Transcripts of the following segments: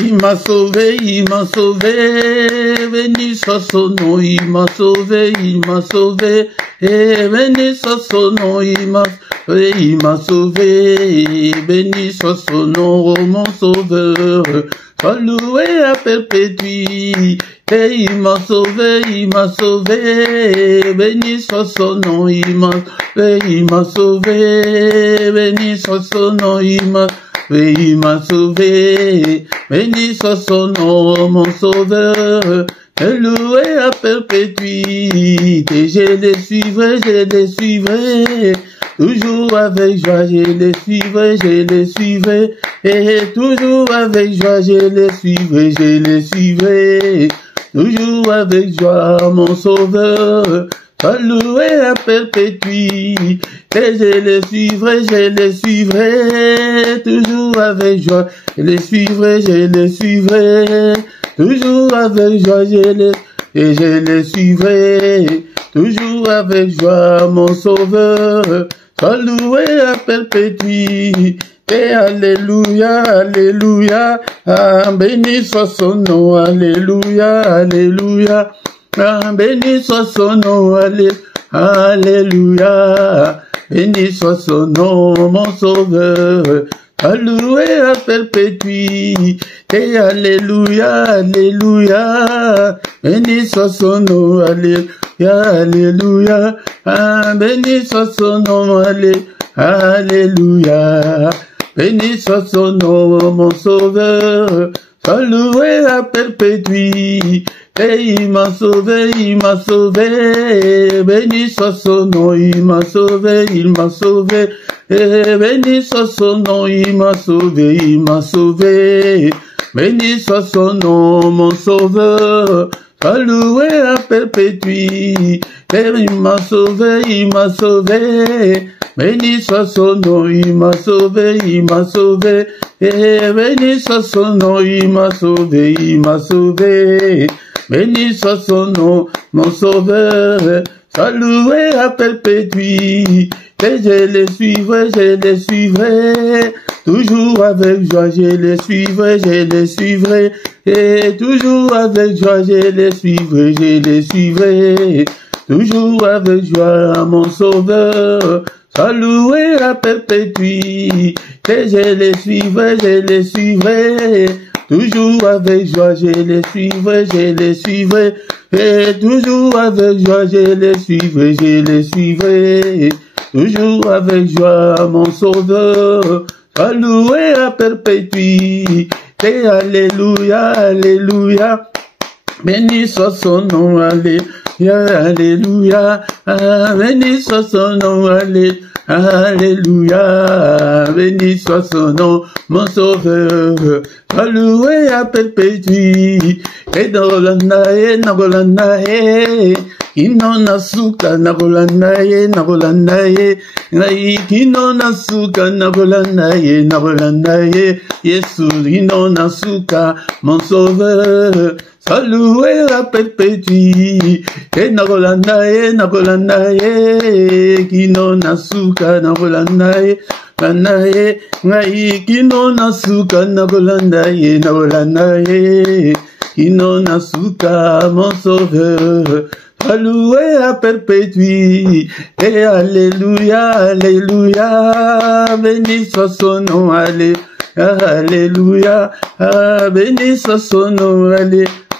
Il m'a sauvé, béni soit son nom, il m'a sauvé, et béni soit son nom, il m'a sauvé, béni soit son nom, oh mon sauveur, sois loué à perpétuité, et il m'a sauvé, béni soit son nom, il m'a sauvé, béni soit son nom, il m'a sauvé, béni soit son nom, mon sauveur, loué à perpétuité, je les suivrai, toujours avec joie, je les suivrai, et toujours avec joie, je les suivrai, toujours avec joie, mon sauveur, sois loué à perpétuité, et je les suivrai, toujours avec joie, je les suivrai, toujours avec joie, je les suivrai, toujours avec joie, mon sauveur, sois loué à perpétuité, et alléluia, alléluia, ah, béni soit son nom, alléluia, alléluia, ah, béni soit son nom, alléluia, béni soit son nom, mon sauveur, alloué à perpétuité, et alléluia, alléluia, béni soit son nom, alléluia, alléluia, ah, béni soit son nom, alléluia, béni soit son nom, mon sauveur, alloué à perpétuité, et il m'a sauvé, béni soit son nom, il m'a sauvé, et béni soit son nom, il m'a sauvé, béni soit son nom, mon sauveur, alloué à perpétuité, et il m'a sauvé, béni soit son nom, il m'a sauvé, et béni soit son nom, il m'a sauvé, béni soit son nom, mon sauveur, alloué à perpétuité, et je les suivrai, toujours avec joie, je les suivrai, et toujours avec joie, je les suivrai, toujours avec joie, mon sauveur, alloué à perpétuité, et je les suivrai, toujours avec joie, je les suivrai, et toujours avec joie, je les suivrai, toujours avec joie, mon sauveur, alloué à perpétuité, et alléluia, alléluia, béni soit son nom, alléluia, alléluia, ah, béni soit son nom, alléluia, béni soit son nom, mon sauveur, alloué à perpétuité, et nagolanae, kino nasuka, nagolanae, kino nasuka, nagolanae, Yesu, kino nasuka, mon sauveur, alloué à perpétuité, et nagolanae, kino nasuka, nagolanae, kino nasuka, nagolanae, kino nasuka, mon sauveur, alloué à perpétuité, et alléluia, alléluia, béni soit son nom, alléluia, ah, béni soit son nom,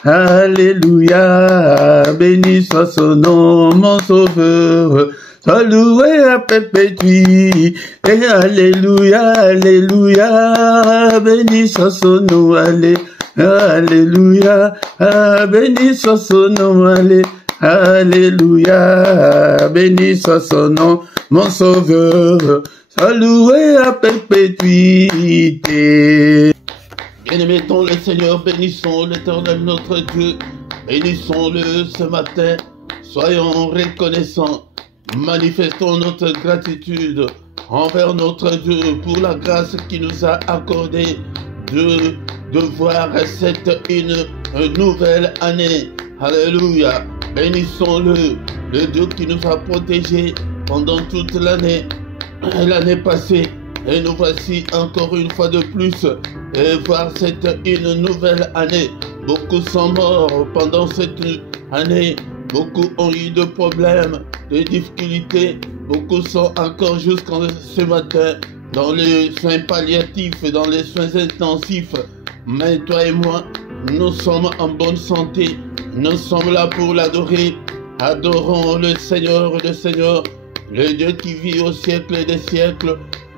alléluia, béni soit son nom, mon sauveur, alloué à perpétuité, et alléluia, alléluia, béni soit son nom, alléluia, ah, béni soit son nom, alléluia, béni soit son nom, mon sauveur, alloué à perpétuité. Bien-aimons le Seigneur, bénissons l'Éternel notre Dieu, bénissons-le ce matin, soyons reconnaissants, manifestons notre gratitude envers notre Dieu pour la grâce qu'il nous a accordée de voir cette une nouvelle année. Alléluia. Bénissons-le, le Dieu qui nous a protégés pendant toute l'année passée. Et nous voici encore une fois de plus et voir une nouvelle année. Beaucoup sont morts pendant cette année. Beaucoup ont eu de problèmes, de difficultés. Beaucoup sont encore jusqu'à ce matin dans les soins palliatifs, dans les soins intensifs. Mais toi et moi, nous sommes en bonne santé. Nous sommes là pour l'adorer. Adorons le Seigneur, le Dieu qui vit au siècle des siècles.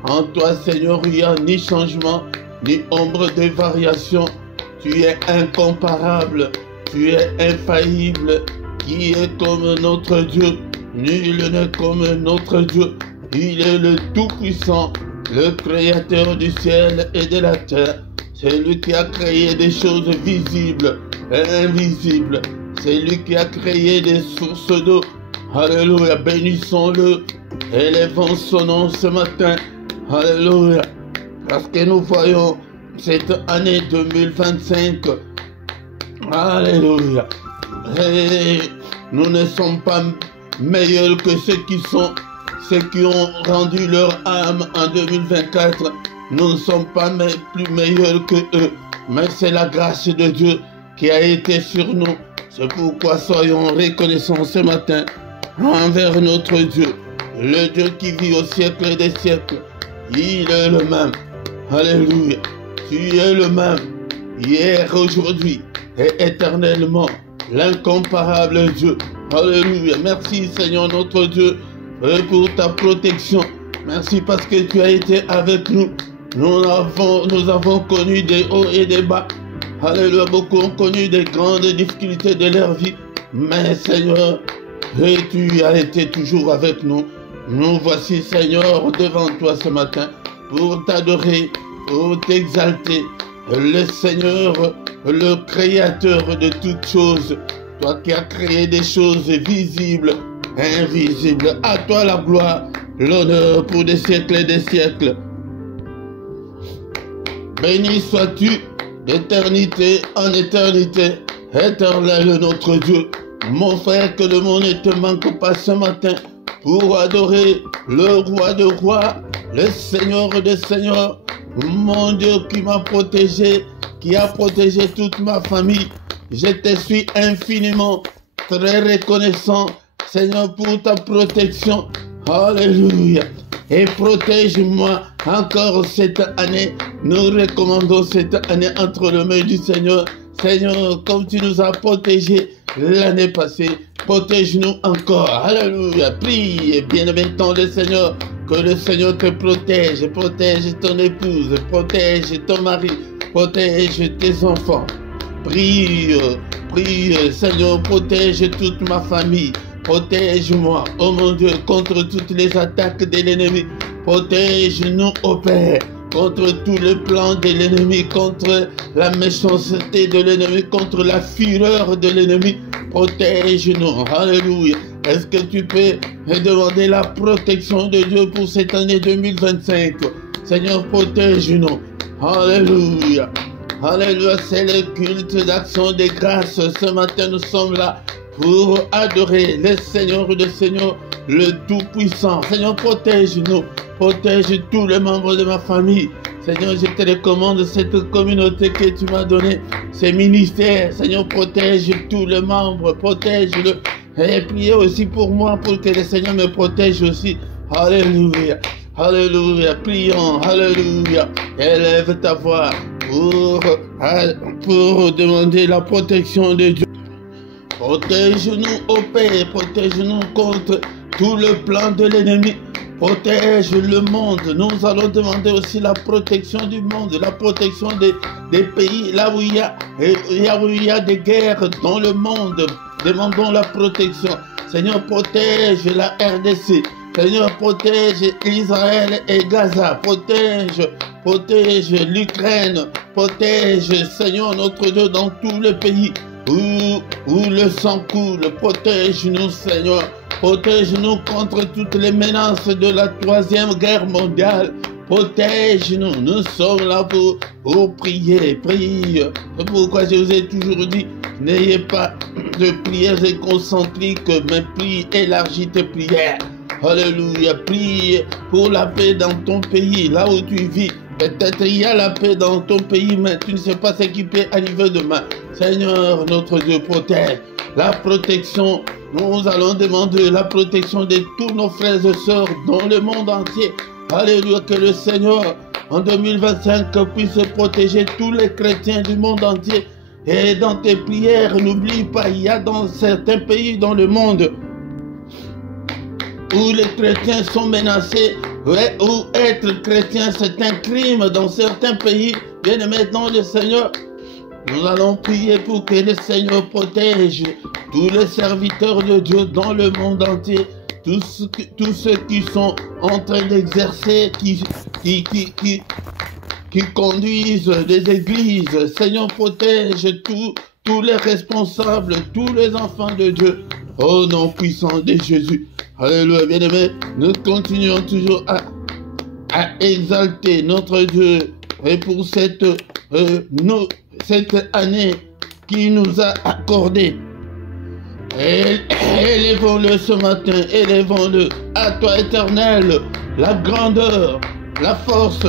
En toi, Seigneur, il n'y a ni changement, ni ombre de variation. Tu es incomparable, tu es infaillible. Qui est comme notre Dieu? Nul n'est comme notre Dieu. Il est le Tout-Puissant, le Créateur du ciel et de la terre. C'est lui qui a créé des choses visibles et invisibles. C'est lui qui a créé des sources d'eau. Alléluia, bénissons-le. Élevons son nom ce matin. Alléluia. Parce que nous voyons cette année 2025. Alléluia. Et nous ne sommes pas meilleurs que ceux qui ont rendu leur âme en 2024. Nous ne sommes pas plus meilleurs que eux. Mais c'est la grâce de Dieu qui a été sur nous. C'est pourquoi soyons reconnaissants ce matin envers notre Dieu. Le Dieu qui vit au siècle des siècles. Il est le même. Alléluia. Tu es le même. Hier, aujourd'hui et éternellement. L'incomparable Dieu. Alléluia. Merci Seigneur notre Dieu pour ta protection. Merci parce que tu as été avec nous. Nous avons connu des hauts et des bas. Alléluia. Beaucoup ont connu des grandes difficultés de leur vie. Mais Seigneur, tu as été toujours avec nous. Nous voici Seigneur devant toi ce matin pour t'adorer, pour t'exalter. Le Seigneur, le Créateur de toutes choses, toi qui as créé des choses visibles, invisibles. À toi la gloire, l'honneur pour des siècles et des siècles. Béni sois-tu d'éternité en éternité, éternel notre Dieu. Mon frère, que le monde ne te manque pas ce matin pour adorer le roi de rois, le Seigneur des seigneurs. Mon Dieu qui m'a protégé, qui a protégé toute ma famille. Je te suis infiniment très reconnaissant, Seigneur, pour ta protection. Alléluia. Et protège-moi encore cette année. Nous recommandons cette année entre les mains du Seigneur. Seigneur, comme tu nous as protégés l'année passée, protège-nous encore. Alléluia. Prie et bien-aimé le Seigneur. Que le Seigneur te protège, protège ton épouse, protège ton mari, protège tes enfants. Prie, Seigneur, protège toute ma famille. Protège-moi, oh mon Dieu, contre toutes les attaques de l'ennemi. Protège-nous, ô Père, contre tous les plans de l'ennemi, contre la méchanceté de l'ennemi, contre la fureur de l'ennemi. Protège-nous. Alléluia. Est-ce que tu peux me demander la protection de Dieu pour cette année 2025? Seigneur, protège-nous. Alléluia. Alléluia. C'est le culte d'action de grâce. Ce matin, nous sommes là pour adorer le Seigneur des Seigneurs, le Tout-Puissant. Seigneur, protège-nous. Protège tous les membres de ma famille. Seigneur, je te recommande cette communauté que tu m'as donnée, ces ministères. Seigneur, protège tous les membres, protège-le. Et priez aussi pour moi, pour que le Seigneur me protège aussi. Alléluia. Alléluia. Prions. Alléluia. Élève ta voix pour demander la protection de Dieu. Protège-nous, ô Père. Protège-nous contre tout le plan de l'ennemi. Protège le monde. Nous allons demander aussi la protection du monde, la protection des pays là où il y a des guerres dans le monde. Demandons la protection. Seigneur, protège la RDC. Seigneur, protège Israël et Gaza. Protège l'Ukraine. Protège, Seigneur, notre Dieu, dans tous les pays où le sang coule. Protège-nous, Seigneur. Protège-nous contre toutes les menaces de la 3e guerre mondiale. Protège-nous. Nous sommes là pour prier. Prie. C'est pourquoi je vous ai toujours dit, n'ayez pas de prières concentriques, mais prie, élargis tes prières. Alléluia. Prie pour la paix dans ton pays, là où tu vis. Peut-être il y a la paix dans ton pays, mais tu ne sais pas ce qui peut arriver demain. Seigneur, notre Dieu, protège. La protection, nous allons demander la protection de tous nos frères et sœurs dans le monde entier. Alléluia, que le Seigneur, en 2025, puisse protéger tous les chrétiens du monde entier. Et dans tes prières, n'oublie pas, il y a dans certains pays dans le monde où les chrétiens sont menacés, où être chrétien c'est un crime dans certains pays. Bien-aimés dans le Seigneur, nous allons prier pour que le Seigneur protège tous les serviteurs de Dieu dans le monde entier, tous ceux qui sont en train d'exercer, qui conduisent des églises. Seigneur, protège tous les responsables, tous les enfants de Dieu. Au nom puissant de Jésus. Alléluia, bien-aimés, nous continuons toujours à exalter notre Dieu et pour cette année qu'il nous a accordée. Élevons-le ce matin, élevons-le à toi, Éternel, la grandeur, la force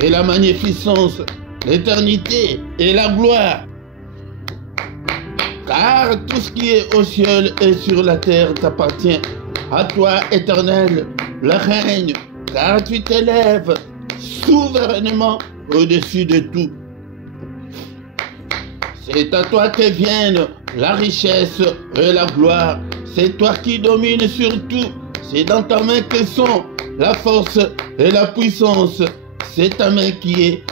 et la magnificence, l'éternité et la gloire. Car tout ce qui est au ciel et sur la terre t'appartient. À toi, Éternel, le règne, car tu t'élèves souverainement au-dessus de tout. C'est à toi que viennent la richesse et la gloire. C'est toi qui domines sur tout. C'est dans ta main que sont la force et la puissance. C'est ta main qui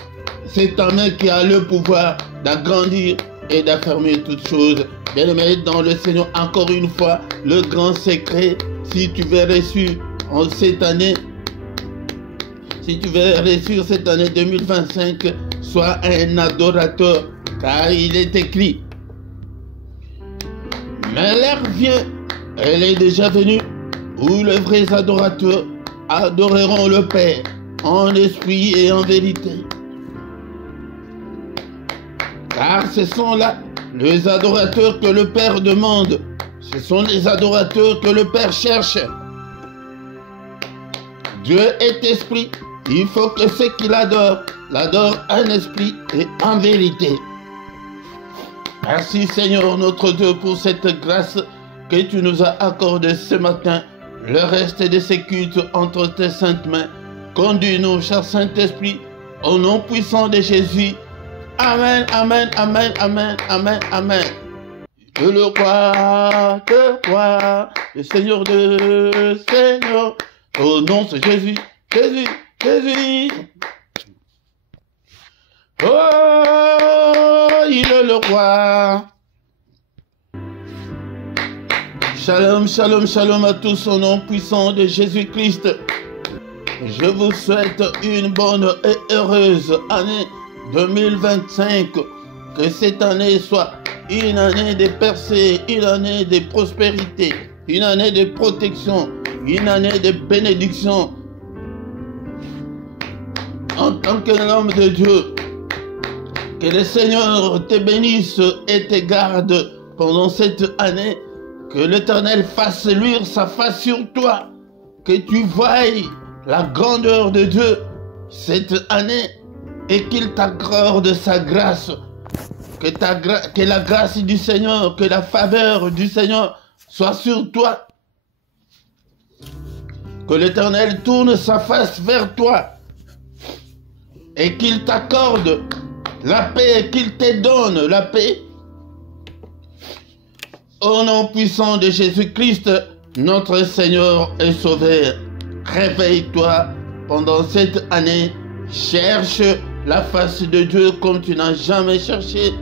a le pouvoir d'agrandir et d'affermir toutes choses. Bien-aimé dans le Seigneur, encore une fois, le grand secret, si tu veux réussir en cette année, si tu veux réussir cette année 2025, sois un adorateur, car il est écrit. Mais l'heure vient, elle est déjà venue, où les vrais adorateurs adoreront le Père en esprit et en vérité. Car ce sont là les adorateurs que le Père demande. Ce sont les adorateurs que le Père cherche. Dieu est esprit. Il faut que ceux qui l'adorent en esprit et en vérité. Merci Seigneur notre Dieu pour cette grâce que tu nous as accordée ce matin. Le reste de ces cultes entre tes saintes mains. Conduis-nous, cher Saint-Esprit, au nom puissant de Jésus. Amen, amen, amen, amen, amen, amen. Que le roi, le Seigneur de Seigneur, au nom de Jésus, Jésus, Jésus. Oh, il est le roi. Shalom, shalom, shalom à tous au nom puissant de Jésus-Christ. Je vous souhaite une bonne et heureuse année 2025, que cette année soit une année de percée, une année de prospérité, une année de protection, une année de bénédiction. En tant qu'homme de Dieu, que le Seigneur te bénisse et te garde pendant cette année, que l'Éternel fasse luire sa face sur toi, que tu voies la grandeur de Dieu cette année, et qu'il t'accorde sa grâce, que la grâce du Seigneur, que la faveur du Seigneur soit sur toi. Que l'Éternel tourne sa face vers toi et qu'il t'accorde la paix, qu'il te donne la paix. Au nom puissant de Jésus-Christ, notre Seigneur et Sauveur, réveille-toi pendant cette année, cherche la face de Dieu comme tu n'as jamais cherché.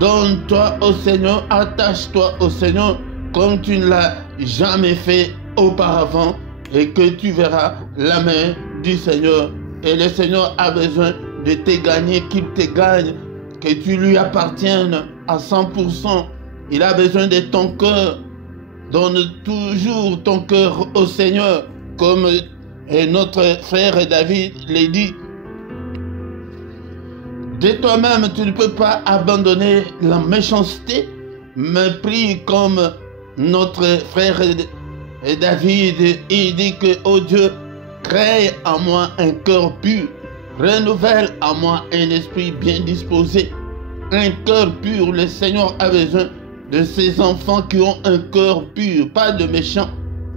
Donne-toi au Seigneur, attache-toi au Seigneur comme tu ne l'as jamais fait auparavant et que tu verras la main du Seigneur. Et le Seigneur a besoin de te gagner, qu'il te gagne, que tu lui appartiennes à 100%. Il a besoin de ton cœur. Donne toujours ton cœur au Seigneur, comme notre frère David l'a dit. De toi-même, tu ne peux pas abandonner la méchanceté, mais prie comme notre frère Et David, il dit que, oh Dieu, crée en moi un cœur pur, renouvelle en moi un esprit bien disposé. Un cœur pur, le Seigneur a besoin de ses enfants qui ont un cœur pur, pas de méchants.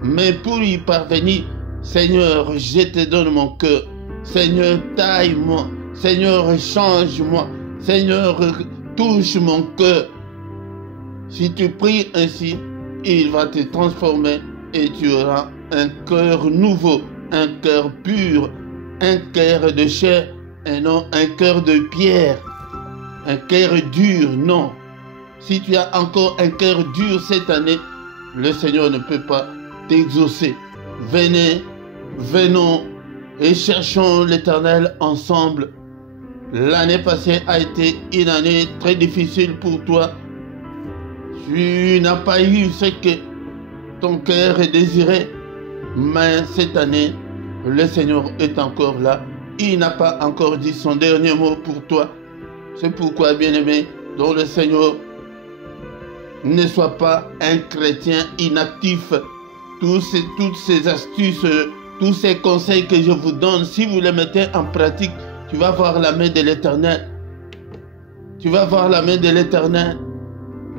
Mais pour y parvenir, Seigneur, je te donne mon cœur. Seigneur, taille-moi. Seigneur, change-moi. Seigneur, touche mon cœur. Si tu pries ainsi, il va te transformer et tu auras un cœur nouveau, un cœur pur, un cœur de chair et non un cœur de pierre. Un cœur dur, non. Si tu as encore un cœur dur cette année, le Seigneur ne peut pas t'exaucer. Venez, venons et cherchons l'Éternel ensemble. L'année passée a été une année très difficile pour toi. Tu n'as pas eu ce que ton cœur désirait. Mais cette année, le Seigneur est encore là. Il n'a pas encore dit son dernier mot pour toi. C'est pourquoi, bien-aimé, dans le Seigneur, ne sois pas un chrétien inactif. Toutes ces astuces, tous ces conseils que je vous donne, si vous les mettez en pratique, tu vas voir la main de l'Éternel. Tu vas voir la main de l'Éternel.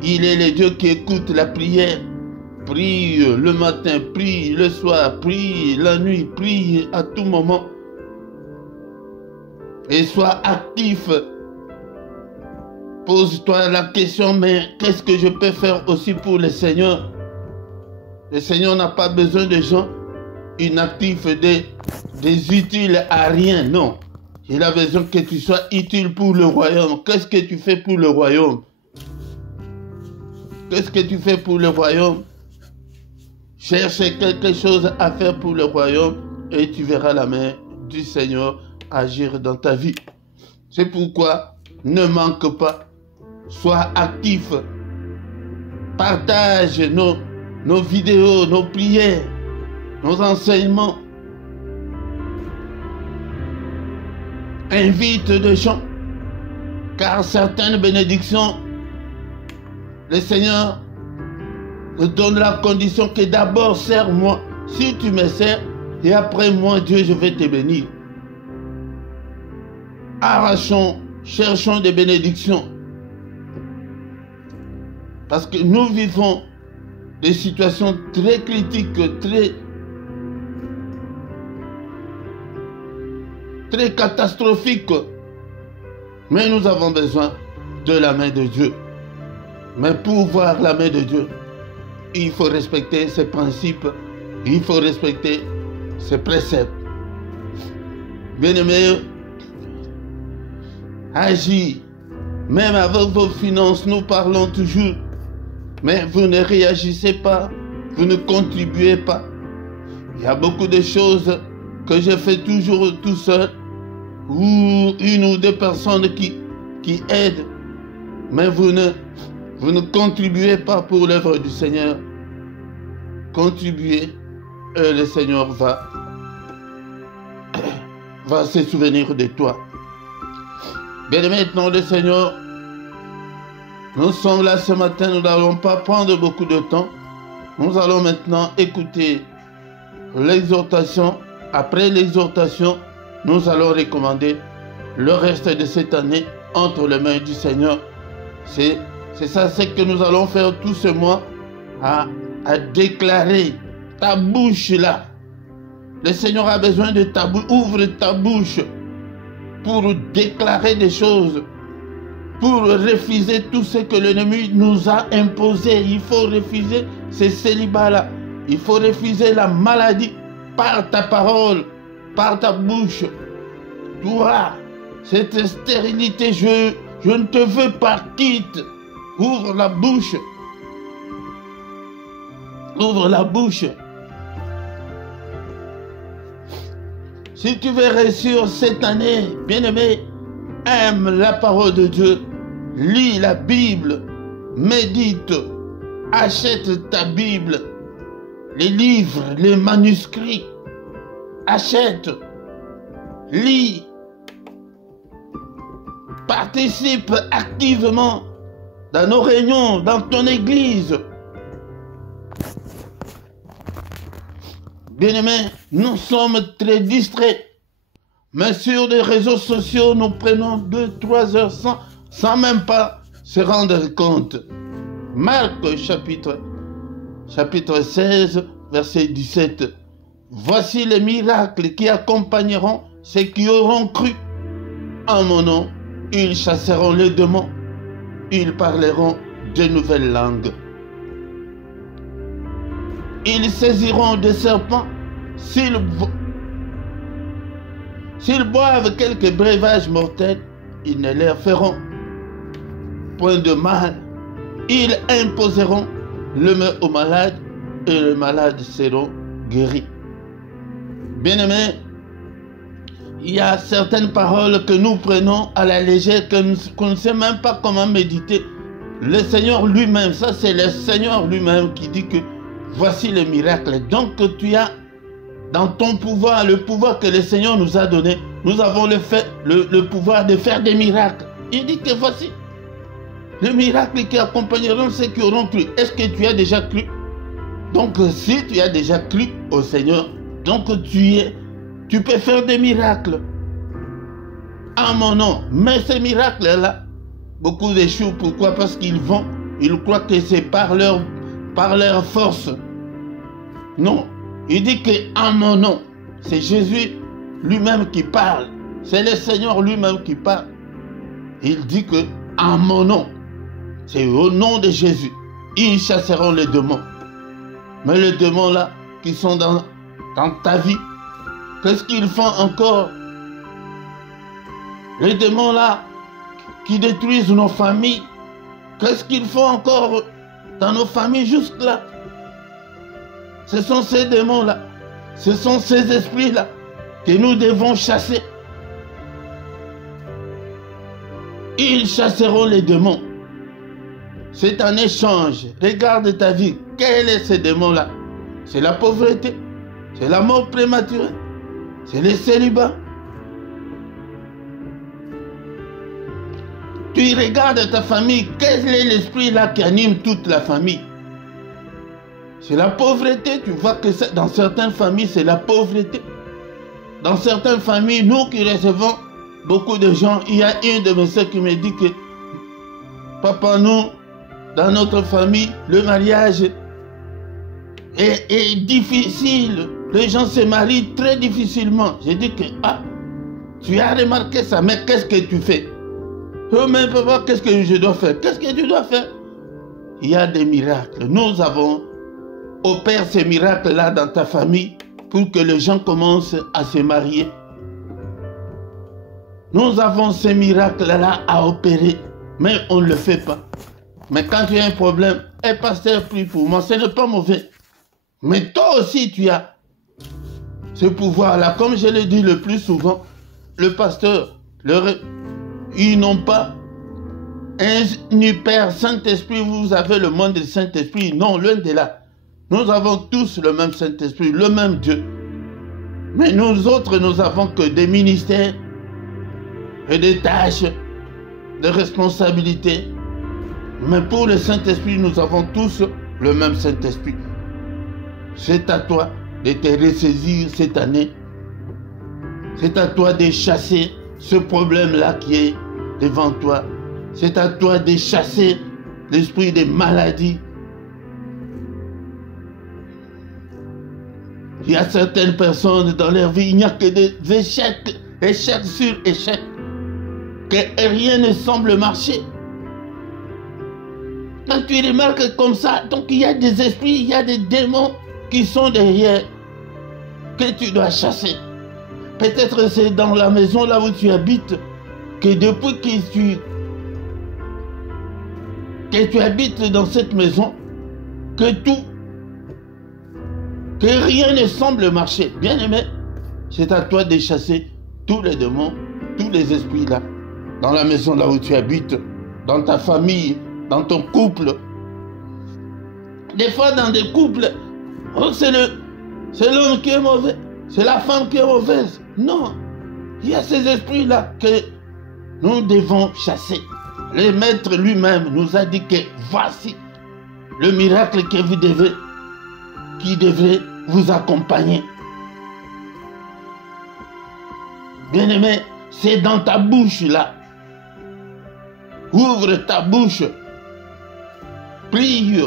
Il est le Dieu qui écoute la prière. Prie le matin, prie le soir, prie la nuit, prie à tout moment. Et sois actif. Pose-toi la question, mais qu'est-ce que je peux faire aussi pour le Seigneur? Le Seigneur n'a pas besoin de gens inactifs, des utiles à rien, non. Il a besoin que tu sois utile pour le royaume. Qu'est-ce que tu fais pour le royaume? Qu'est-ce que tu fais pour le royaume? Cherche quelque chose à faire pour le royaume et tu verras la main du Seigneur agir dans ta vie. C'est pourquoi ne manque pas. Sois actif. Partage nos vidéos, nos prières, nos enseignements. Invite des gens. Car certaines bénédictions, le Seigneur te donne la condition que d'abord sers-moi. Si tu me sers, et après moi, Dieu, je vais te bénir. Arrachons, cherchons des bénédictions. Parce que nous vivons des situations très critiques, très catastrophiques. Mais nous avons besoin de la main de Dieu. Mais pour voir la main de Dieu, il faut respecter ses principes, il faut respecter ses préceptes. Bien-aimés, agis. Même avec vos finances, nous parlons toujours. Mais vous ne réagissez pas, vous ne contribuez pas. Il y a beaucoup de choses que je fais toujours tout seul, ou une ou deux personnes qui aident, mais vous ne contribuez pas pour l'œuvre du Seigneur. Contribuez et le Seigneur va se souvenir de toi. Bien maintenant, le Seigneur, nous sommes là ce matin, nous n'allons pas prendre beaucoup de temps. Nous allons maintenant écouter l'exhortation. Après l'exhortation, nous allons recommander le reste de cette année entre les mains du Seigneur. C'est ça, c'est que nous allons faire tout ce mois à déclarer ta bouche là. Le Seigneur a besoin de ta bouche. Ouvre ta bouche pour déclarer des choses, pour refuser tout ce que l'ennemi nous a imposé. Il faut refuser ce célibat-là. Il faut refuser la maladie par ta parole, par ta bouche. Toi, cette stérilité, je ne te veux pas, quitte. Ouvre la bouche. Ouvre la bouche. Si tu veux réussir cette année, bien-aimé, aime la parole de Dieu. Lis la Bible. Médite. Achète ta Bible. Les livres, les manuscrits. Achète. Lis. Participe activement dans nos réunions, dans ton église. Bien-aimés, nous sommes très distraits. Mais sur les réseaux sociaux, nous prenons 2-3 heures sans même pas se rendre compte. Marc chapitre 16, verset 17. Voici les miracles qui accompagneront ceux qui auront cru. En mon nom, ils chasseront les démons. Ils parleront de nouvelles langues. Ils saisiront des serpents. S'ils boivent quelques breuvages mortels, ils ne leur feront point de mal. Ils imposeront le main aux malades et les malades seront guéris. Bien-aimés, il y a certaines paroles que nous prenons à la légère, qu'on ne sait même pas comment méditer. Le Seigneur lui-même, ça c'est le Seigneur lui-même qui dit que voici le miracle. Donc tu as dans ton pouvoir, le pouvoir que le Seigneur nous a donné, nous avons le pouvoir de faire des miracles. Il dit que voici le miracle qui accompagneront ceux qui auront cru. Est-ce que tu as déjà cru? Donc si tu as déjà cru au Seigneur, donc tu peux faire des miracles en mon nom. Mais ces miracles-là, beaucoup échouent. Pourquoi? Parce qu'ils croient que c'est par leur force. Non. Il dit que en mon nom, c'est Jésus lui-même qui parle. C'est le Seigneur lui-même qui parle. Il dit que en mon nom, c'est au nom de Jésus, ils chasseront les démons. Mais les démons là, qui sont dans ta vie, qu'est-ce qu'ils font encore? Les démons là, qui détruisent nos familles, qu'est-ce qu'ils font encore dans nos familles jusque là? Ce sont ces démons-là, ce sont ces esprits-là que nous devons chasser. Ils chasseront les démons. C'est un échange. Regarde ta vie. Quel est ce démon-là? C'est la pauvreté, c'est la mort prématurée, c'est le célibat. Tu regardes ta famille, quel est l'esprit-là qui anime toute la famille? C'est la pauvreté. Tu vois que dans certaines familles, c'est la pauvreté. Dans certaines familles, nous qui recevons beaucoup de gens, il y a une de mes soeurs qui me dit que papa, nous, dans notre famille, le mariage est difficile. Les gens se marient très difficilement. J'ai dit que, tu as remarqué ça, mais qu'est-ce que tu fais? Oh, mais papa, qu'est-ce que je dois faire? Qu'est-ce que tu dois faire? Il y a des miracles. Nous avons opère ces miracles-là dans ta famille pour que les gens commencent à se marier. Nous avons ces miracles-là à opérer, mais on ne le fait pas. Mais quand tu as un problème, pasteur, prie pour moi, ce n'est pas mauvais. Mais toi aussi, tu as ce pouvoir-là. Comme je le dis le plus souvent, le pasteur, ils n'ont pas un Père Saint-Esprit, vous avez le monde du Saint-Esprit. Non, loin de là. Nous avons tous le même Saint-Esprit, le même Dieu. Mais nous autres, nous avons que des ministères et des tâches, des responsabilités. Mais pour le Saint-Esprit, nous avons tous le même Saint-Esprit. C'est à toi de te ressaisir cette année. C'est à toi de chasser ce problème-là qui est devant toi. C'est à toi de chasser l'esprit des maladies. Il y a certaines personnes dans leur vie, il n'y a que des échecs, échecs sur échecs, que rien ne semble marcher. Quand tu remarques comme ça, donc il y a des esprits, il y a des démons qui sont derrière, que tu dois chasser. Peut-être c'est dans la maison là où tu habites, que depuis que tu habites dans cette maison, que rien ne semble marcher. Bien aimé, c'est à toi de chasser tous les démons, tous les esprits là, dans la maison là où tu habites, dans ta famille, dans ton couple. Des fois dans des couples, c'est l'homme qui est mauvais, c'est la femme qui est mauvaise. Non, il y a ces esprits là que nous devons chasser. Le maître lui-même nous a dit que voici le miracle que qui devrait vous accompagner. Bien-aimé, c'est dans ta bouche là. Ouvre ta bouche. Prie.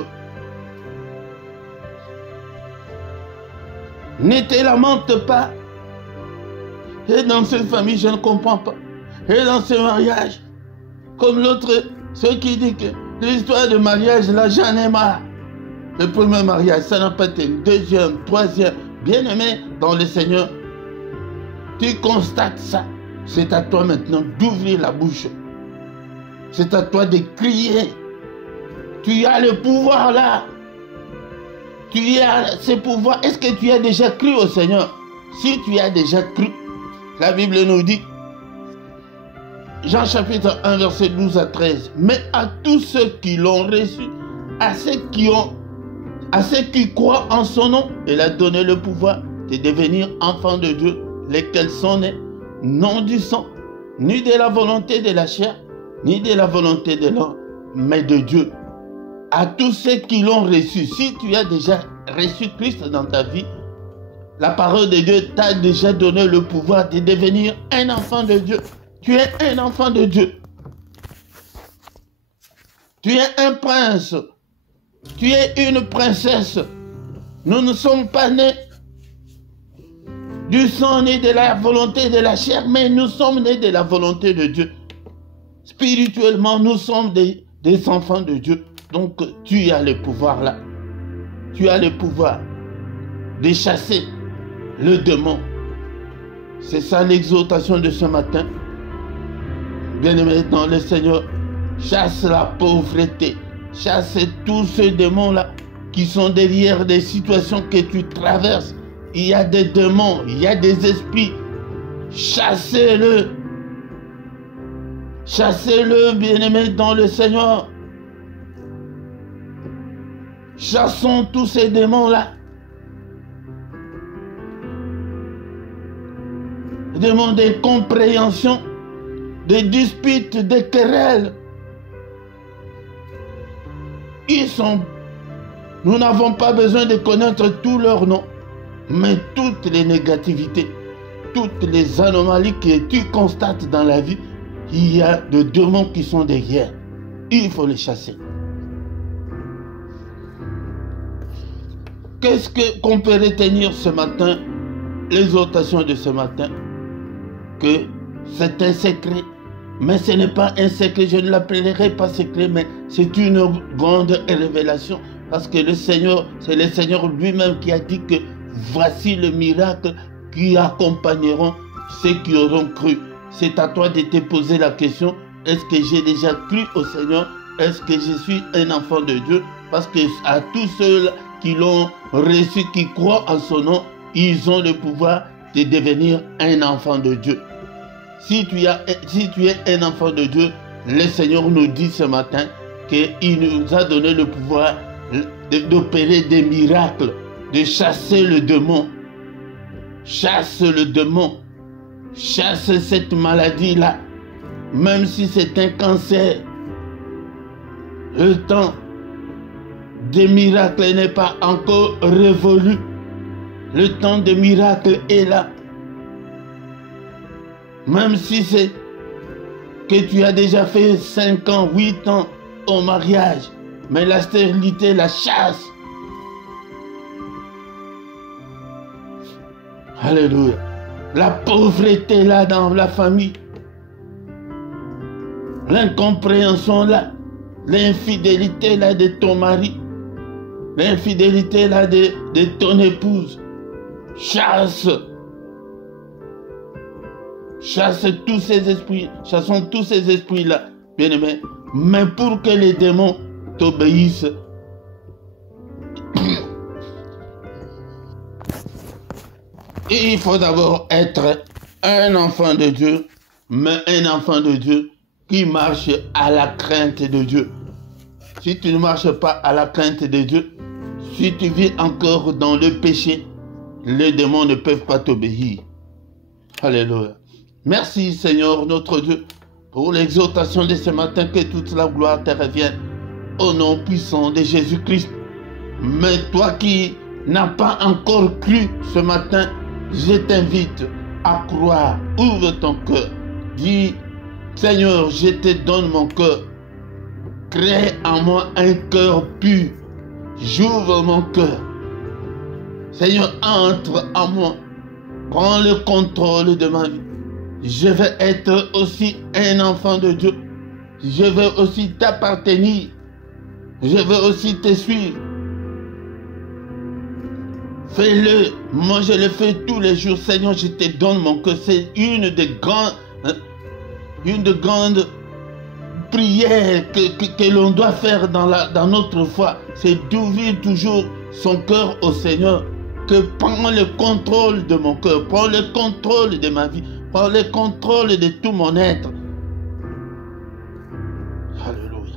Ne te lamente pas. Et dans cette famille, je ne comprends pas. Et dans ce mariage, comme l'autre, ceux qui disent que l'histoire de mariage, là, j'en ai marre. Le premier mariage, ça n'a pas été le deuxième, troisième. Bien-aimé dans le Seigneur, tu constates ça. C'est à toi maintenant d'ouvrir la bouche. C'est à toi de crier. Tu as le pouvoir là. Tu as ce pouvoir. Est-ce que tu as déjà cru au Seigneur? Si tu as déjà cru, la Bible nous dit, Jean chapitre 1, verset 12 à 13, mais à tous ceux qui l'ont reçu, à ceux qui croient en son nom, il a donné le pouvoir de devenir enfants de Dieu, lesquels sont nés, non du sang, ni de la volonté de la chair, ni de la volonté de l'homme, mais de Dieu. À tous ceux qui l'ont reçu, si tu as déjà reçu Christ dans ta vie, la parole de Dieu t'a déjà donné le pouvoir de devenir un enfant de Dieu. Tu es un enfant de Dieu. Tu es un prince. Tu es une princesse. Nous ne sommes pas nés du sang ni de la volonté de la chair, mais nous sommes nés de la volonté de Dieu. Spirituellement, nous sommes des enfants de Dieu. Donc, tu as le pouvoir là. Tu as le pouvoir de chasser le démon. C'est ça l'exhortation de ce matin. Bien-aimé dans le Seigneur, chasse la pauvreté. Chasse tous ces démons-là qui sont derrière des situations que tu traverses. Il y a des démons, il y a des esprits. Chassez-le. Chassez-le, bien-aimé dans le Seigneur. Chassons tous ces démons-là. Démons de compréhension, de disputes, de querelles. Nous n'avons pas besoin de connaître tous leurs noms, mais toutes les négativités, toutes les anomalies que tu constates dans la vie, il y a des démons qui sont derrière. Il faut les chasser. Qu'est-ce qu'on peut retenir ce matin, l'exhortation de ce matin? Que c'est un secret, mais ce n'est pas un secret, je ne l'appellerai pas secret, mais c'est une grande révélation, parce que le Seigneur, c'est le Seigneur lui-même qui a dit que voici le miracle qui accompagneront ceux qui auront cru. C'est à toi de te poser la question, est-ce que j'ai déjà cru au Seigneur? Est-ce que je suis un enfant de Dieu? Parce que à tous ceux qui l'ont reçu, qui croient en son nom, ils ont le pouvoir de devenir un enfant de Dieu. Si tu es un enfant de Dieu, le Seigneur nous dit ce matin qu'il nous a donné le pouvoir d'opérer des miracles, de chasser le démon. Chasse le démon. Chasse cette maladie-là. Même si c'est un cancer, le temps des miracles n'est pas encore révolu. Le temps des miracles est là. Même si c'est que tu as déjà fait 5 ans, 8 ans au mariage, mais la stérilité la chasse. Alléluia. La pauvreté là dans la famille. L'incompréhension là. L'infidélité là de ton mari. L'infidélité là de ton épouse. Chasse. Chasse tous ces esprits. Chassons tous ces esprits là. Bien aimé. Mais pour que les démons t'obéissent, il faut d'abord être un enfant de Dieu, mais un enfant de Dieu qui marche à la crainte de Dieu. Si tu ne marches pas à la crainte de Dieu, si tu vis encore dans le péché, les démons ne peuvent pas t'obéir. Alléluia. Merci Seigneur notre Dieu pour l'exhortation de ce matin, que toute la gloire te revienne au nom puissant de Jésus-Christ. Mais toi qui n'as pas encore cru ce matin, je t'invite à croire. Ouvre ton cœur. Dis, Seigneur, je te donne mon cœur. Crée en moi un cœur pur. J'ouvre mon cœur. Seigneur, entre en moi. Prends le contrôle de ma vie. Je veux être aussi un enfant de Dieu. Je veux aussi t'appartenir. Je veux aussi te suivre. Fais-le. Moi, je le fais tous les jours. Seigneur, je te donne mon cœur. C'est une des grandes prières que l'on doit faire dans notre foi. C'est d'ouvrir toujours son cœur au Seigneur. Que prends le contrôle de mon cœur. Prends le contrôle de ma vie. Prends le contrôle de tout mon être. Alléluia.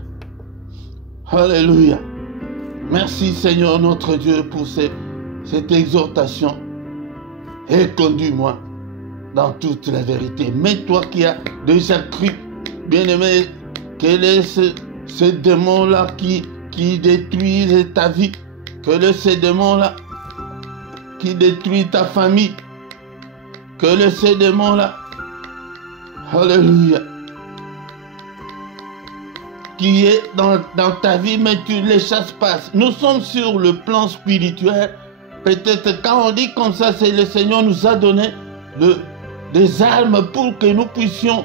Alléluia. Merci Seigneur notre Dieu pour cette exhortation. Et conduis-moi dans toute la vérité. Mais toi qui as déjà cru, bien-aimé, quel est ce démon-là qui détruise ta vie? Quel est ce démon-là qui détruit ta famille? Quel est ce démon-là? Alléluia. Qui est dans ta vie, mais tu ne les chasses pas. Nous sommes sur le plan spirituel. Peut-être quand on dit comme ça, c'est le Seigneur nous a donné des armes pour que nous puissions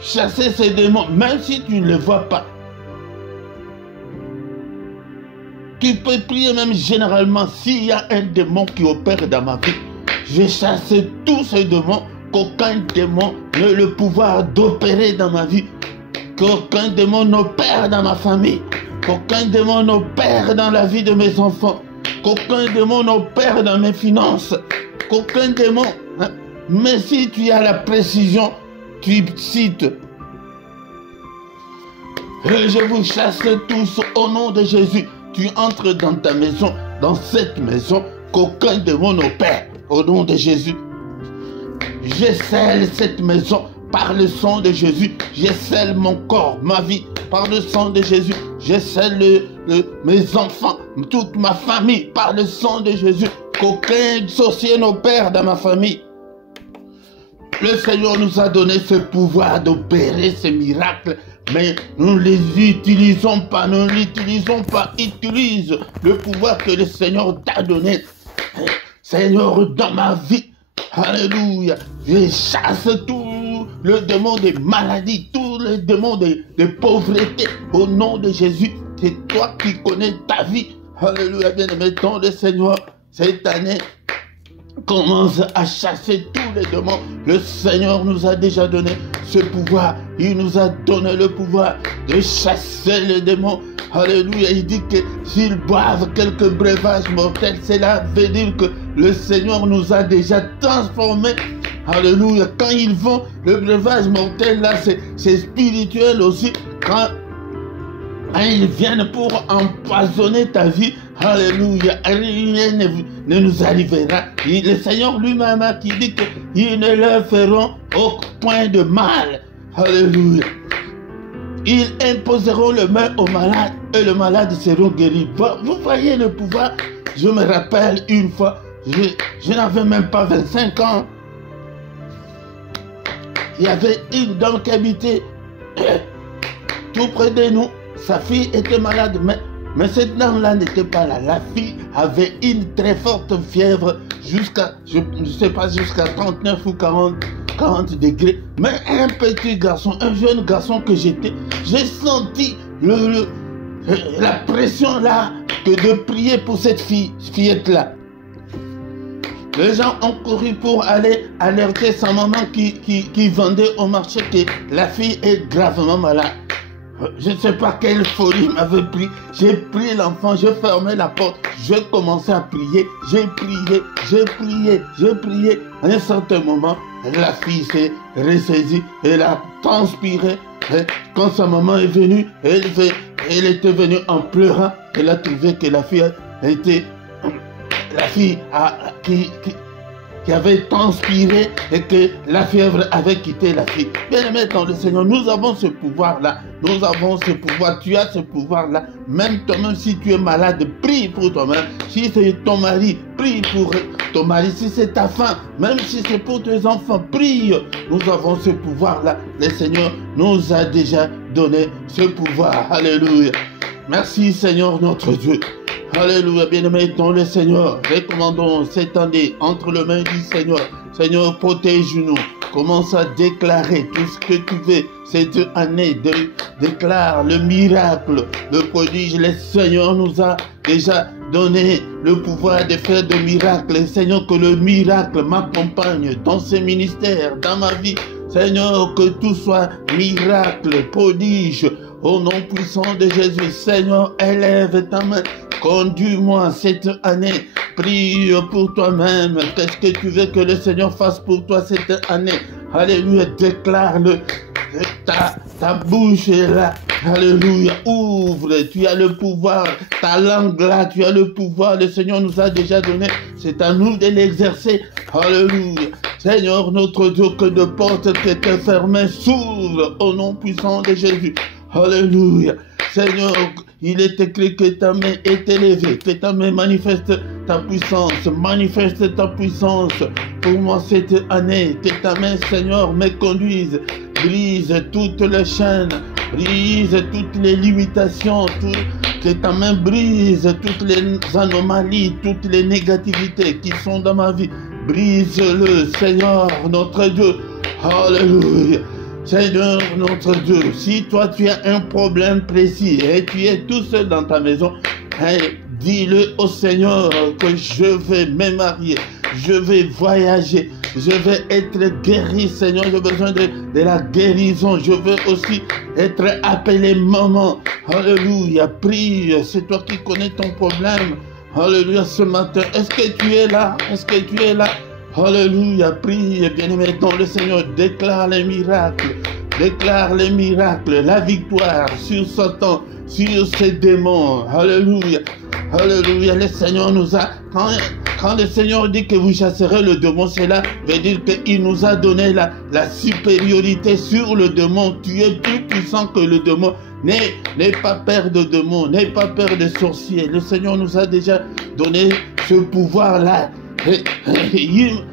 chasser ces démons, même si tu ne les vois pas. Tu peux prier même généralement, s'il y a un démon qui opère dans ma vie, je chasse tous ces démons, qu'aucun démon n'ait le pouvoir d'opérer dans ma vie, qu'aucun démon n'opère dans ma famille, qu'aucun démon n'opère dans la vie de mes enfants, qu'aucun démon n'opère dans mes finances, qu'aucun démon... Mais si tu as la précision, tu cites. Et je vous chasse tous au nom de Jésus. Tu entres dans ta maison, dans cette maison, qu'aucun démon n'opère au nom de Jésus. Je scelle cette maison par le sang de Jésus. Je scelle mon corps, ma vie, par le sang de Jésus. Je scelle mes enfants, toute ma famille, par le sang de Jésus. Qu'aucun sorcier n'opère dans ma famille. Le Seigneur nous a donné ce pouvoir d'opérer ces miracles, mais nous ne les utilisons pas, nous ne l'utilisons pas. Utilise le pouvoir que le Seigneur t'a donné. Seigneur, dans ma vie, alléluia, je chasse tout le démon des maladies, tout le démon de pauvreté, au nom de Jésus. C'est toi qui connais ta vie. Alléluia, bien-aimé, ton le Seigneur, cette année, commence à chasser tous les démons. Le Seigneur nous a déjà donné ce pouvoir. Il nous a donné le pouvoir de chasser les démons. Alléluia. Il dit que s'ils boivent quelques breuvages mortels, cela veut dire que le Seigneur nous a déjà transformés. Alléluia. Quand ils vont, le breuvage mortel là, c'est spirituel aussi. Quand ils viennent pour empoisonner ta vie, alléluia, rien ne nous arrivera. Le Seigneur lui-même qui dit qu'ils ne leur feront aucun point de mal. Alléluia. Ils imposeront le main au malade et le malade seront guéris. Vous voyez le pouvoir? Je me rappelle une fois, je n'avais même pas 25 ans. Il y avait une dame qui habitait tout près de nous. Sa fille était malade, mais cette dame-là n'était pas là. La fille avait une très forte fièvre jusqu'à, je ne sais pas, jusqu'à 39 ou 40 degrés. Mais un petit garçon, un jeune garçon que j'étais, j'ai senti la pression là, que de prier pour cette fillette-là. Les gens ont couru pour aller alerter sa maman qui vendait au marché que la fille est gravement malade. Je ne sais pas quelle folie m'avait pris. J'ai pris l'enfant, j'ai fermé la porte, j'ai commencé à prier, j'ai prié, j'ai prié, j'ai prié. À un certain moment, la fille s'est ressaisie, elle a transpiré. Quand sa maman est venue, elle était venue en pleurant. Elle a trouvé que la fille était... La fille qui avait transpiré et que la fièvre avait quitté la fille. Bien-aimé dans le Seigneur, nous avons ce pouvoir-là. Nous avons ce pouvoir. Tu as ce pouvoir-là. Même toi-même, si tu es malade, prie pour toi-même. Si c'est ton mari, prie ton mari, si c'est ta femme, même si c'est pour tes enfants, prie. Nous avons ce pouvoir-là. Le Seigneur nous a déjà donné ce pouvoir. Alléluia. Merci Seigneur notre Dieu. Alléluia, bien-aimés dans le Seigneur. Recommandons cette année entre les mains du Seigneur. Seigneur, protège-nous. Commence à déclarer tout ce que tu veux cette année. Déclare le miracle, le prodige. Le Seigneur nous a déjà donné le pouvoir de faire des miracles. Seigneur, que le miracle m'accompagne dans ce ministère, dans ma vie. Seigneur, que tout soit miracle, prodige. Au nom puissant de Jésus, Seigneur, élève ta main. Conduis-moi cette année. Prie pour toi-même. Qu'est-ce que tu veux que le Seigneur fasse pour toi cette année? Alléluia. Déclare-le. Ta bouche est là. Alléluia. Ouvre. Tu as le pouvoir. Ta langue là, tu as le pouvoir. Le Seigneur nous a déjà donné. C'est à nous de l'exercer. Alléluia. Seigneur, notre Dieu, que de portes qui étaient fermées s'ouvrent au nom puissant de Jésus. Alléluia. Seigneur, il est écrit que ta main est élevée, que ta main manifeste ta puissance pour moi cette année, que ta main, Seigneur, me conduise, brise toutes les chaînes, brise toutes les limitations, que ta main brise toutes les anomalies, toutes les négativités qui sont dans ma vie, brise-le, Seigneur, notre Dieu, alléluia. Seigneur notre Dieu, si toi tu as un problème précis et tu es tout seul dans ta maison, dis-le au Seigneur que je vais me marier, je vais voyager, je vais être guéri, Seigneur, j'ai besoin de la guérison, je veux aussi être appelé maman. Alléluia, prie, c'est toi qui connais ton problème. Alléluia, ce matin, est-ce que tu es là? Est-ce que tu es là? Alléluia, prie, bien-aimé dans le Seigneur, déclare les miracles, la victoire sur Satan, sur ses démons. Alléluia, alléluia, le Seigneur nous a, quand le Seigneur dit que vous chasserez le démon, cela veut dire qu'il nous a donné la supériorité sur le démon. Tu es plus puissant que le démon. N'aie pas peur de démons, n'aie pas peur de sorciers. Le Seigneur nous a déjà donné ce pouvoir-là.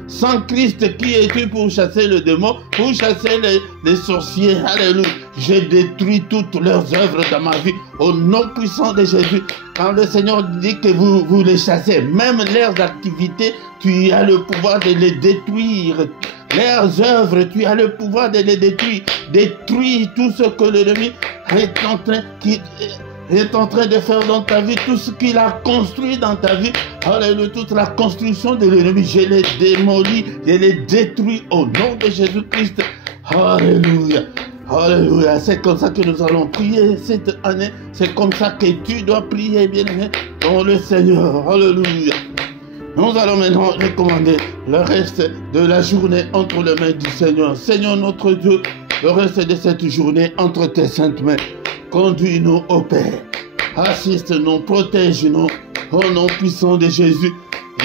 Sans Christ, qui es-tu pour chasser le démon, pour chasser les sorciers? Alléluia. J'ai détruit toutes leurs œuvres dans ma vie au nom puissant de Jésus. Quand le Seigneur dit que vous les chassez, même leurs activités, tu as le pouvoir de les détruire. Leurs œuvres, tu as le pouvoir de les détruire. Détruis tout ce que l'ennemi est en train de faire dans ta vie, tout ce qu'il a construit dans ta vie. Alléluia, toute la construction de l'ennemi, je les démolis, je les détruis au nom de Jésus-Christ. Alléluia. Alléluia. C'est comme ça que nous allons prier cette année. C'est comme ça que tu dois prier, bien-aimé, dans le Seigneur. Alléluia. Nous allons maintenant recommander le reste de la journée entre les mains du Seigneur. Seigneur notre Dieu, le reste de cette journée entre tes saintes mains. Conduis-nous au Père. Assiste-nous, protège-nous au nom puissant de Jésus.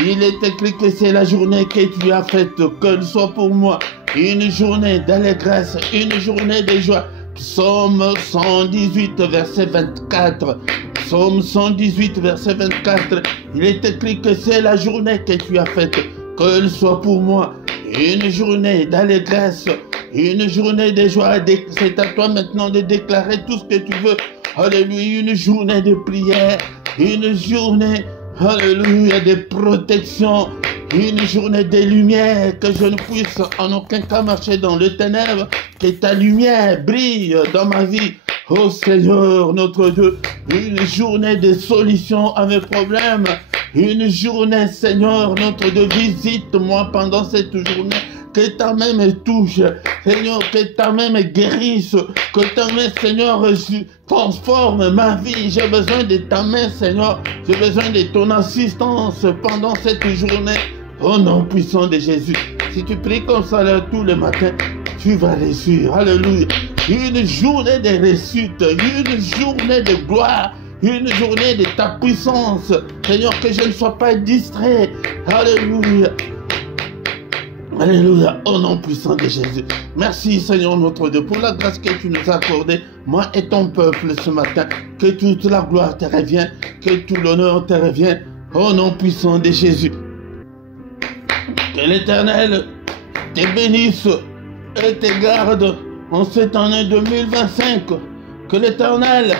Il est écrit que c'est la journée que tu as faite, qu'elle soit pour moi une journée d'allégresse, une journée de joie. Psaume 118, verset 24. Psaume 118, verset 24. Il est écrit que c'est la journée que tu as faite, qu'elle soit pour moi une journée d'allégresse, une journée de joie. C'est à toi maintenant de déclarer tout ce que tu veux. Alléluia, une journée de prière, une journée, alléluia, de protection, une journée de lumière, que je ne puisse en aucun cas marcher dans les ténèbres, que ta lumière brille dans ma vie. Oh Seigneur, notre Dieu, une journée de solution à mes problèmes, une journée, Seigneur, notre Dieu, visite-moi pendant cette journée. Que ta main me touche, Seigneur, que ta main me guérisse, que ta main, Seigneur, transforme ma vie. J'ai besoin de ta main, Seigneur. J'ai besoin de ton assistance pendant cette journée. Au nom puissant de Jésus. Si tu pries comme ça là, tous les matins, tu vas réussir. Alléluia. Une journée de réussite, une journée de gloire, une journée de ta puissance. Seigneur, que je ne sois pas distrait. Alléluia. Alléluia, au nom puissant de Jésus. Merci Seigneur notre Dieu pour la grâce que tu nous as accordée, moi et ton peuple ce matin. Que toute la gloire te revienne, que tout l'honneur te revienne, au nom puissant de Jésus. Que l'Éternel te bénisse et te garde en cette année 2025. Que l'Éternel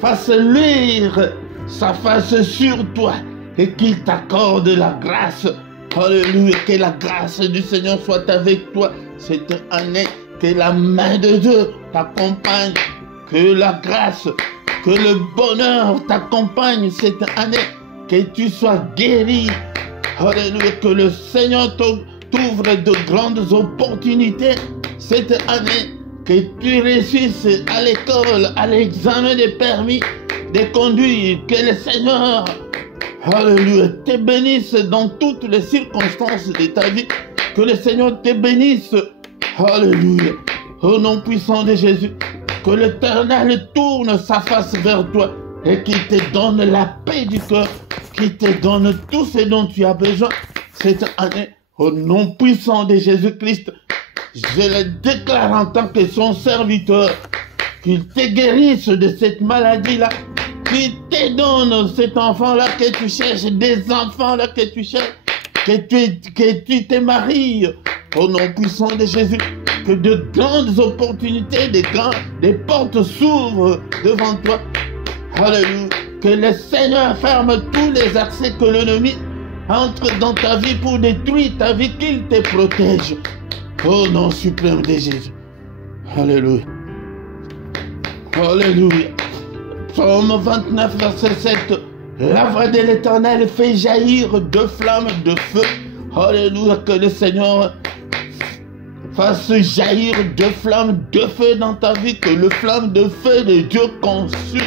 fasse luire sa face sur toi et qu'il t'accorde la grâce. Alléluia. Que la grâce du Seigneur soit avec toi cette année. Que la main de Dieu t'accompagne. Que la grâce, que le bonheur t'accompagne cette année. Que tu sois guéri. Alléluia. Que le Seigneur t'ouvre de grandes opportunités cette année. Que tu réussisses à l'école, à l'examen des permis de conduire. Que le Seigneur, alléluia, te bénisse dans toutes les circonstances de ta vie. Que le Seigneur te bénisse. Alléluia. Au nom puissant de Jésus. Que l'Éternel tourne sa face vers toi et qu'il te donne la paix du cœur. Qu'il te donne tout ce dont tu as besoin cette année. Au nom puissant de Jésus-Christ. Je le déclare en tant que son serviteur. Qu'il te guérisse de cette maladie-là. Qu'il te donne cet enfant-là que tu cherches. Des enfants-là que tu cherches. Que tu te maries. Au nom puissant de Jésus. Que de grandes opportunités, des portes s'ouvrent devant toi. Alléluia. Que le Seigneur ferme tous les accès que l'ennemi entre dans ta vie pour détruire ta vie. Qu'il te protège. Au nom suprême de Jésus. Alléluia. Alléluia. Psaume 29, verset 7. La voix de l'Éternel fait jaillir deux flammes de feu. Alléluia. Que le Seigneur fasse jaillir deux flammes de feu dans ta vie. Que le flamme de feu de Dieu consume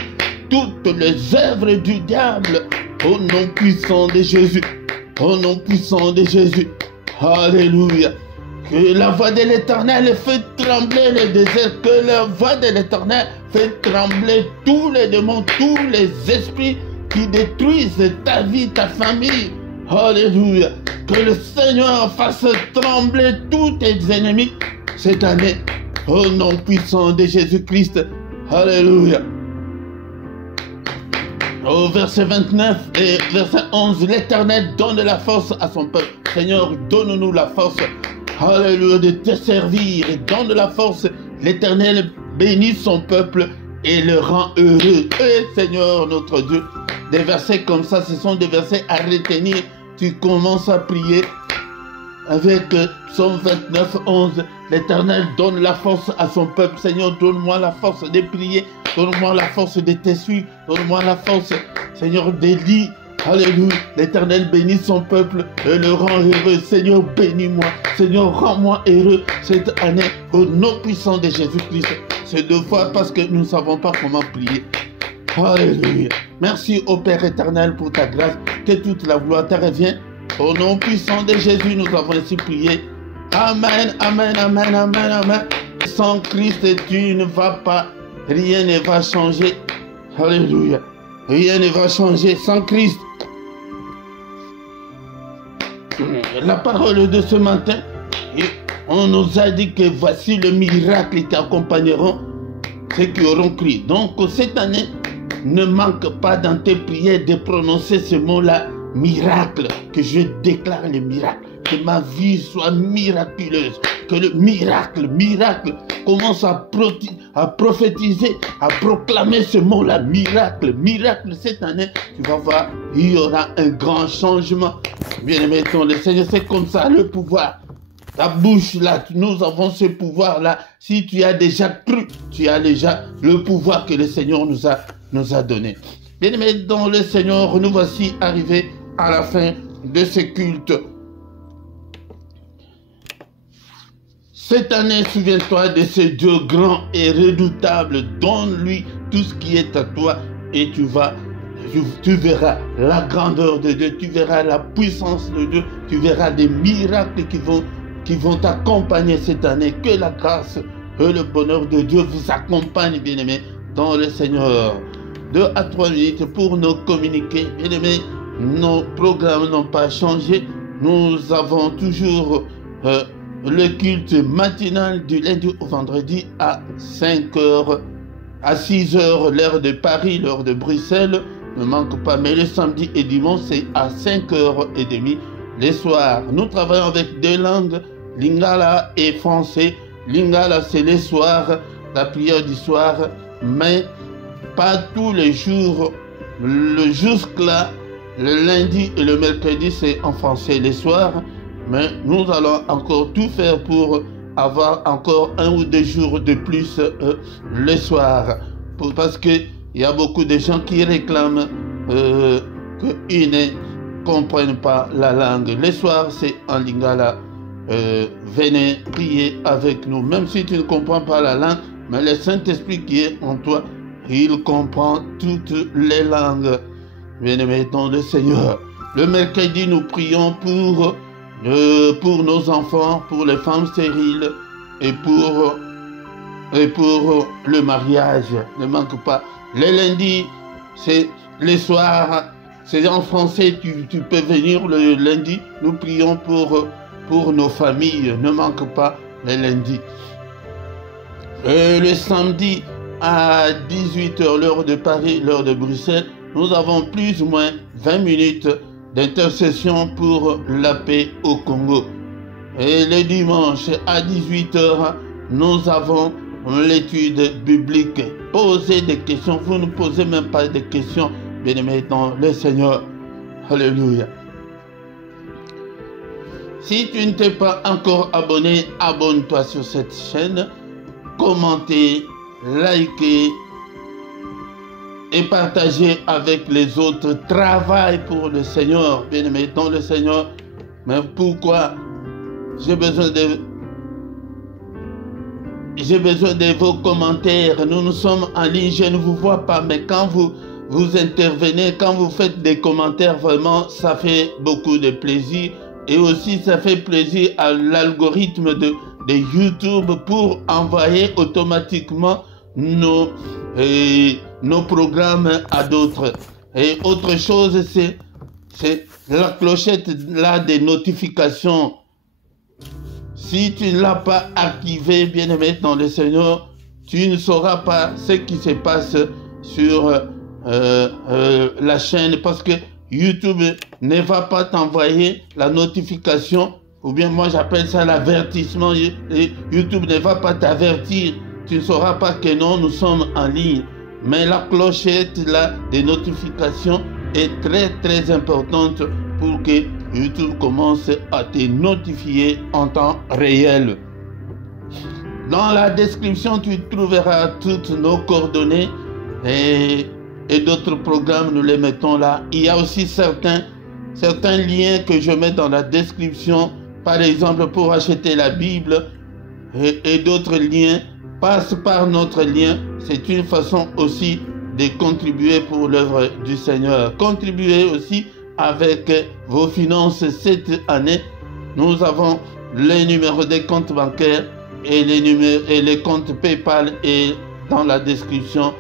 toutes les œuvres du diable. Au nom puissant de Jésus. Au nom puissant de Jésus. Alléluia. Que la voix de l'Éternel fait trembler le désert. Que la voix de l'Éternel fait trembler tous les démons, tous les esprits qui détruisent ta vie, ta famille. Alléluia. Que le Seigneur fasse trembler tous tes ennemis cette année. Au nom puissant de Jésus-Christ. Alléluia. Au verset 29 et verset 11, l'Éternel donne la force à son peuple. Seigneur, donne-nous la force. Alléluia, de te servir et donne la force. L'Éternel bénit son peuple et le rend heureux. Et Seigneur notre Dieu, des versets comme ça, ce sont des versets à retenir. Tu commences à prier avec Psaume 29, 11. L'Éternel donne la force à son peuple. Seigneur, donne-moi la force de prier. Donne-moi la force de te suivre. Donne-moi la force, Seigneur, de lire. Alléluia. L'Éternel bénit son peuple et le rend heureux. Seigneur, bénis-moi. Seigneur, rends-moi heureux cette année au nom puissant de Jésus-Christ. C'est deux fois parce que nous ne savons pas comment prier. Alléluia. Merci au Père éternel pour ta grâce. Que toute la gloire te revienne. Au nom puissant de Jésus, nous avons ainsi prié. Amen, amen, amen, amen, amen. Sans Christ, tu ne vas pas. Rien ne va changer. Alléluia. Rien ne va changer sans Christ. La parole de ce matin, on nous a dit que voici le miracle qui accompagneront ceux qui auront crié. Donc cette année, ne manque pas dans tes prières de prononcer ce mot-là, miracle, que je déclare le miracle. Que ma vie soit miraculeuse. Que le miracle commence à prophétiser, à proclamer ce mot-là, miracle. Miracle, cette année, tu vas voir, il y aura un grand changement. Bien-aimé, le Seigneur, c'est comme ça, le pouvoir. Ta bouche là, nous avons ce pouvoir-là. Si tu as déjà cru, tu as déjà le pouvoir que le Seigneur nous a donné. Bien-aimé, dans le Seigneur, nous voici arrivés à la fin de ce culte. Cette année, souviens-toi de ce Dieu grand et redoutable. Donne-lui tout ce qui est à toi et tu verras la grandeur de Dieu, tu verras la puissance de Dieu, tu verras des miracles qui vont t'accompagner cette année. Que la grâce et le bonheur de Dieu vous accompagnent, bien-aimés, dans le Seigneur. 2 à 3 minutes pour nous communiquer. Bien-aimés, nos programmes n'ont pas changé. Nous avons toujours le culte matinal du lundi au vendredi à 5h, à 6h, l'heure de Paris, l'heure de Bruxelles. Ne manque pas, mais le samedi et dimanche, c'est à 5h30 les soirs. Nous travaillons avec deux langues, lingala et français. Lingala, c'est les soirs, la prière du soir, mais pas tous les jours. Jusque-là, le lundi et le mercredi, c'est en français les soirs. Mais nous allons encore tout faire pour avoir encore 1 ou 2 jours de plus le soir. Parce qu'il y a beaucoup de gens qui réclament qu'ils ne comprennent pas la langue. Le soir, c'est en lingala. Venez prier avec nous. Même si tu ne comprends pas la langue, mais le Saint-Esprit qui est en toi, il comprend toutes les langues. Bien-aimés dans le Seigneur. Le mercredi, nous prions pour nos enfants, pour les femmes stériles et pour le mariage. Ne manque pas. Le lundi, c'est les soirs, c'est en français, tu peux venir le lundi. Nous prions pour nos familles. Ne manque pas le lundi. Le samedi à 18 h, l'heure de Paris, l'heure de Bruxelles, nous avons plus ou moins 20 minutes d'intercession pour la paix au Congo. Et le dimanche à 18 h, nous avons l'étude biblique. Posez des questions. Vous ne posez même pas de questions, bien-aimés dans le Seigneur. Alléluia. Si tu ne t'es pas encore abonné, abonne-toi sur cette chaîne. Commentez, likez et partagez avec les autres. Travaille pour le Seigneur, bien-aimés dans le Seigneur. Mais pourquoi? J'ai besoin de vos commentaires. Nous sommes en ligne, je ne vous vois pas, mais quand vous intervenez, quand vous faites des commentaires, vraiment, ça fait beaucoup de plaisir. Et aussi, ça fait plaisir à l'algorithme de YouTube pour envoyer automatiquement nos programmes à d'autres. Et autre chose, c'est la clochette là des notifications. Si tu ne l'as pas activé, bien-aimé dans le Seigneur, tu ne sauras pas ce qui se passe sur la chaîne, parce que YouTube ne va pas t'envoyer la notification, ou bien moi j'appelle ça l'avertissement. YouTube ne va pas t'avertir, tu ne sauras pas que non, nous sommes en ligne. Mais la clochette là des notifications est très très importante pour que YouTube commence à te notifier en temps réel. Dans la description, tu trouveras toutes nos coordonnées et d'autres programmes, nous les mettons là. Il y a aussi certains liens que je mets dans la description, par exemple pour acheter la Bible et d'autres liens. Passe par notre lien, c'est une façon aussi de contribuer pour l'œuvre du Seigneur. Contribuez aussi avec vos finances cette année. Nous avons les numéros des comptes bancaires et les comptes PayPal et dans la description,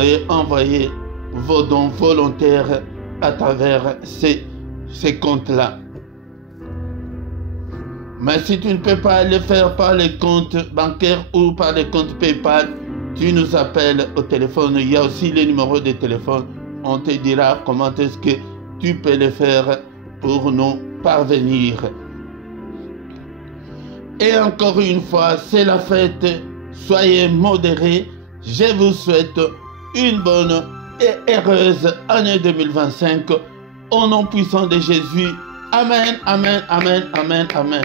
et envoyez vos dons volontaires à travers ces comptes-là. Mais si tu ne peux pas le faire par les comptes bancaires ou par les comptes PayPal, tu nous appelles au téléphone. Il y a aussi les numéros de téléphone. On te dira comment est-ce que tu peux le faire pour nous parvenir. Et encore une fois, c'est la fête. Soyez modérés. Je vous souhaite une bonne et heureuse année 2025. Au nom puissant de Jésus. Amen, amen, amen, amen, amen.